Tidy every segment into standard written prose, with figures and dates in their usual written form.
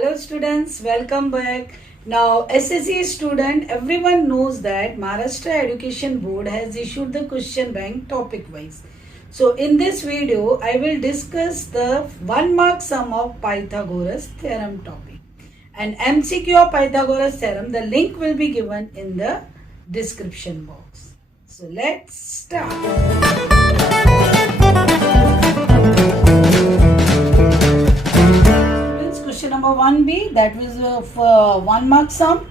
Hello students, welcome back. Now SSC student, everyone knows that Maharashtra Education Board has issued the question bank topic wise. So in this video, I will discuss the 1 mark sum of Pythagoras theorem topic. And MCQ of Pythagoras theorem, the link will be given in the description box. So let's start. Question number 1b, that was for 1 mark sum.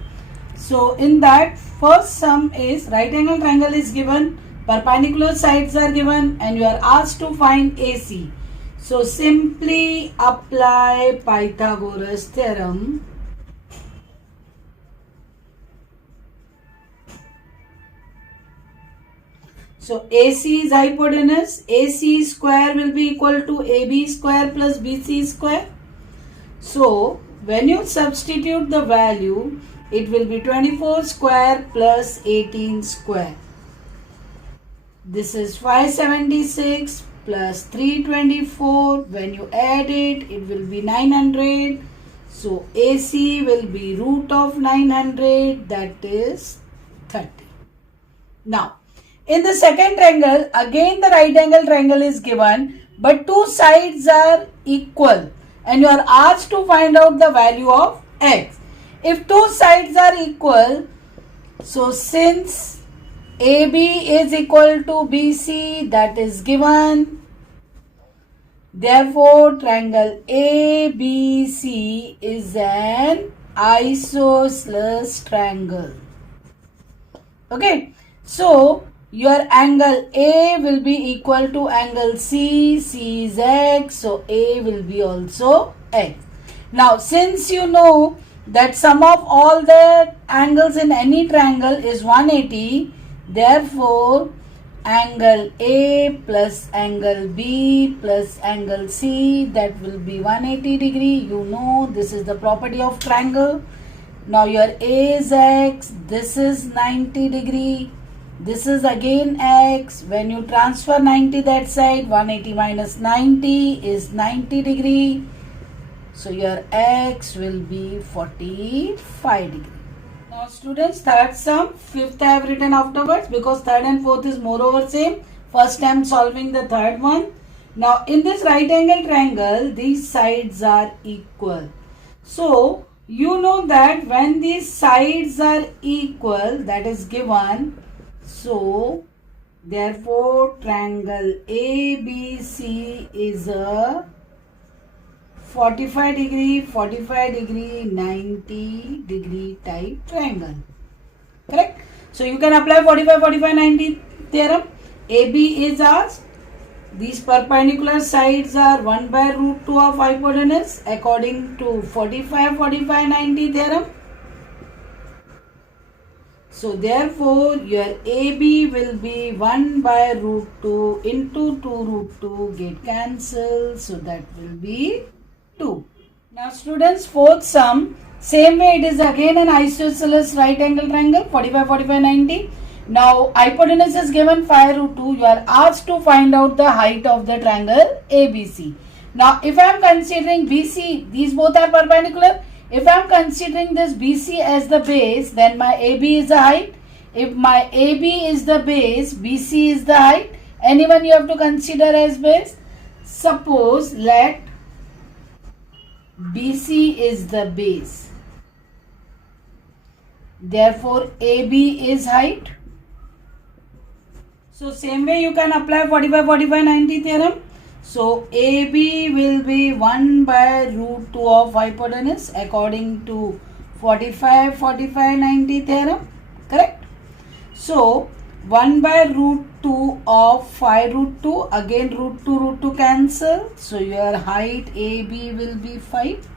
So in that first sum is right angle triangle is given, perpendicular sides are given, and you are asked to find AC. So simply apply Pythagoras theorem. So AC is hypotenuse, AC square will be equal to AB square plus BC square. So, when you substitute the value, it will be 24 square plus 18 square. This is 576 plus 324. When you add it, it will be 900. So, AC will be root of 900, that is 30. Now, in the second triangle, again the right angle triangle is given, but two sides are equal. And you are asked to find out the value of x. If two sides are equal, so since AB is equal to BC, that is given. Therefore, triangle ABC is an isosceles triangle. Okay, so your angle A will be equal to angle C, C is x, so A will be also x. Now, since you know that sum of all the angles in any triangle is 180, therefore, angle A plus angle B plus angle C, that will be 180 degree. You know this is the property of triangle. Now, your A is x, this is 90 degree. This is again x. When you transfer 90 that side, 180 minus 90 is 90 degree. So your x will be 45 degree. Now students, third sum, fifth I have written afterwards because third and fourth is moreover same. First I am solving the third one. Now in this right angle triangle, these sides are equal. So you know that when these sides are equal, that is given. So, therefore, triangle ABC is a 45 degree, 90 degree type triangle. Correct? So, you can apply 45, 90 theorem. AB is asked. These perpendicular sides are 1 by root 2 of hypotenuse according to 45, 90 theorem. So, therefore, your AB will be 1 by root 2 into 2 root 2 get cancelled. So, that will be 2. Now, students, fourth sum, same way it is again an isosceles right angle triangle, 45, 90. Now, hypotenuse is given 5 root 2. You are asked to find out the height of the triangle ABC. Now, if I am considering BC, these both are perpendicular. If I am considering this BC as the base, then my AB is the height. If my AB is the base, BC is the height. Anyone you have to consider as base? Suppose let BC is the base. Therefore, AB is height. So, same way you can apply 45, 90 theorem. So, AB will be 1 by root 2 of hypotenuse according to 45, 90 theorem. Correct? So, 1 by root 2 of 5 root 2. Again root 2 cancel. So, your height AB will be 5.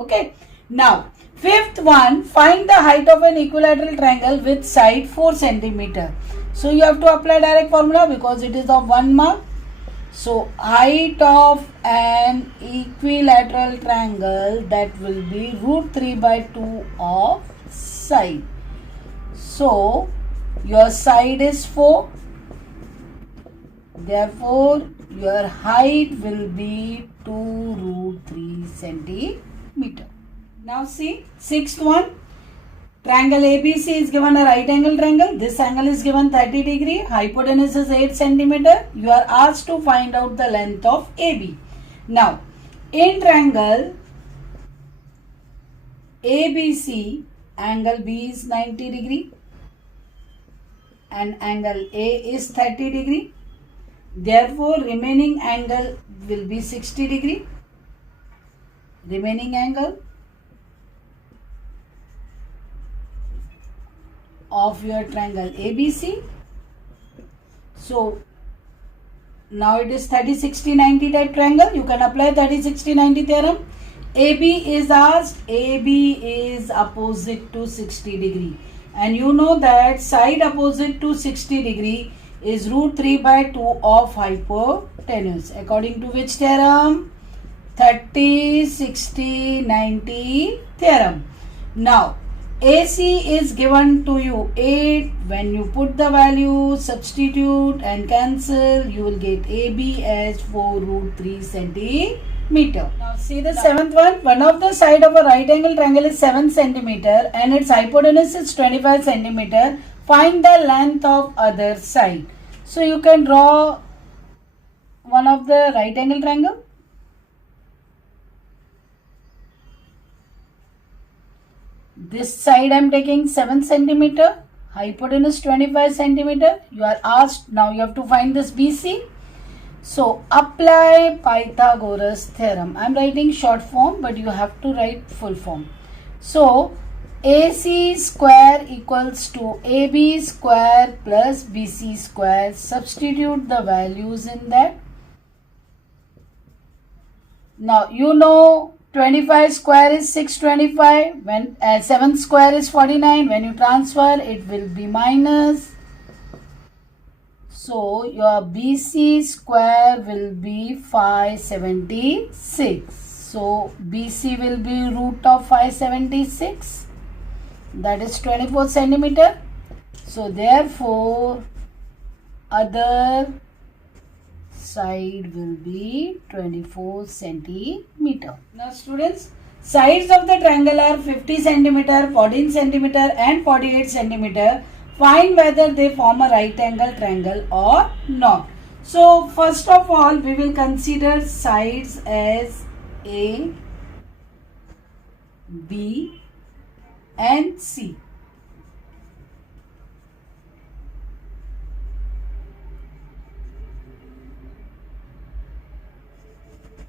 Okay. Now, fifth one, find the height of an equilateral triangle with side 4 cm. So, you have to apply direct formula because it is of 1 mark. So, height of an equilateral triangle, that will be root 3 by 2 of side. So, your side is 4. Therefore, your height will be 2 root 3 centimeter. meter. Now see, sixth one. Triangle ABC is given a right angle triangle. This angle is given 30 degree. Hypotenuse is 8 centimeter. You are asked to find out the length of AB. Now, in triangle ABC, angle B is 90 degree and angle A is 30 degree. Therefore, remaining angle will be 60 degree. Remaining angle of your triangle ABC. So now it is 30, 60, 90 type triangle. You can apply 30, 60, 90 theorem. AB is asked. AB is opposite to 60 degree. And you know that side opposite to 60 degree is root 3 by 2 of hypotenuse. According to which theorem? 30, 60, 90 theorem. Now, AC is given to you 8. When you put the value, substitute and cancel, you will get AB as 4 root 3 centimeter. Now see the seventh one. One of the side of a right angle triangle is 7 centimeter and its hypotenuse is 25 centimeter. Find the length of other side. So you can draw one of the right angle triangle. This side I am taking 7 centimeter, hypotenuse 25 centimeter. You are asked, now you have to find this BC. So apply Pythagoras theorem. I am writing short form, but you have to write full form. So AC square equals to AB square plus BC square. Substitute the values in that. Now you know 25 square is 625. When 7 square is 49. When you transfer, it will be minus. So your BC square will be 576. So BC will be root of 576. That is 24 centimeter. So therefore, other side will be 24 centimeter. Now students, sides of the triangle are 50 centimeter, 14 centimeter and 48 centimeter. Find whether they form a right angle triangle or not. So first of all, we will consider sides as A, B and C.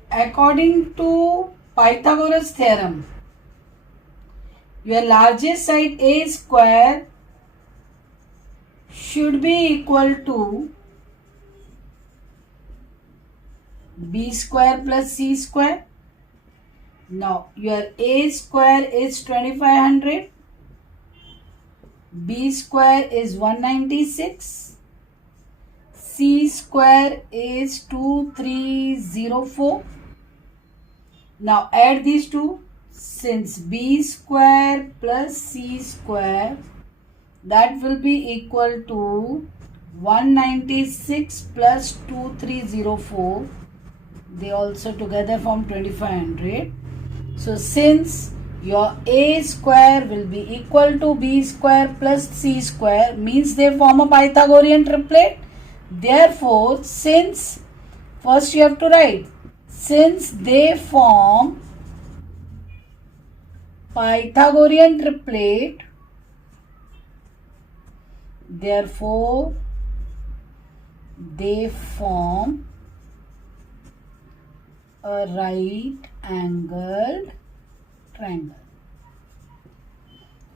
According to Pythagoras theorem, your largest side A square should be equal to B square plus C square. Now your A square is 2500, B square is 196, C square is 2304. Now add these two. Since B square plus C square, that will be equal to 196 plus 2304. They also together form 2500. So since your A square will be equal to B square plus C square, means they form a Pythagorean triplet. Therefore, since, first you have to write, since they form Pythagorean triplet, therefore they form a right angled triangle.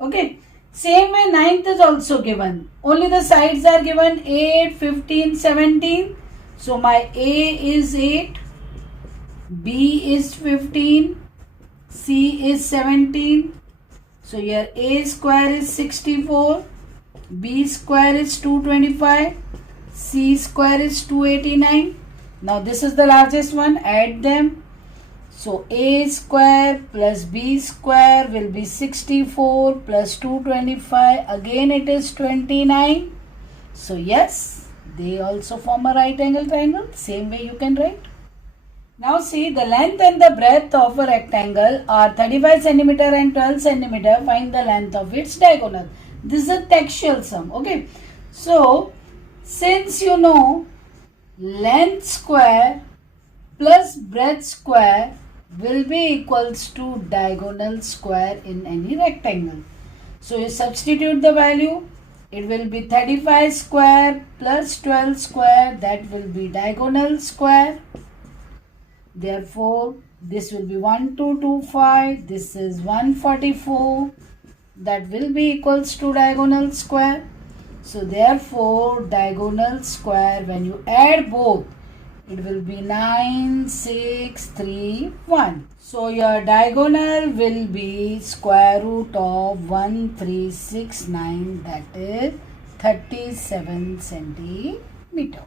Okay. Same way ninth is also given. Only the sides are given 8, 15, 17. So my A is 8, B is 15, C is 17. So your A square is 64, B square is 225, C square is 289. Now this is the largest one. Add them. So A square plus B square will be 64 plus 225. Again it is 29. So yes, they also form a right angle triangle. Same way you can write. Now see, the length and the breadth of a rectangle are 35 centimeter and 12 centimeter. Find the length of its diagonal. This is a textual sum. Okay. So, since you know length square plus breadth square will be equals to diagonal square in any rectangle. So, you substitute the value. It will be 35 square plus 12 square. That will be diagonal square. Therefore, this will be 1225, this is 144, that will be equals to diagonal square. So, therefore, diagonal square, when you add both, it will be 9631. So, your diagonal will be square root of 1369, that is 37 centimeter.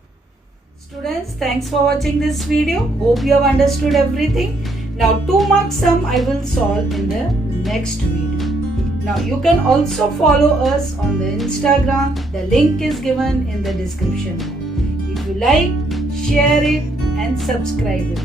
Students, thanks for watching this video. Hope you have understood everything. Now 2 mark sum I will solve in the next video. Now you can also follow us on the Instagram. The link is given in the description. If you like, share it and subscribe it.